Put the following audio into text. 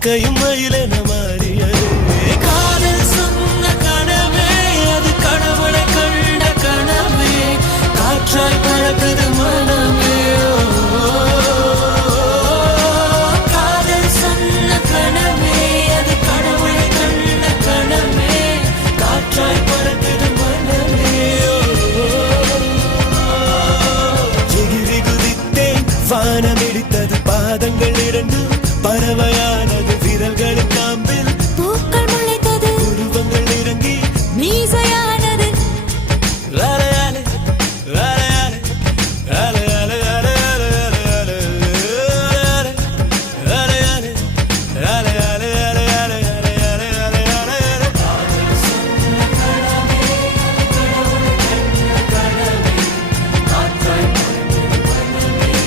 கையும் மயிலென மாறியதே காதல் சொன்ன கனவே அது கடவுளை கண்ட கனவே காற்றாய்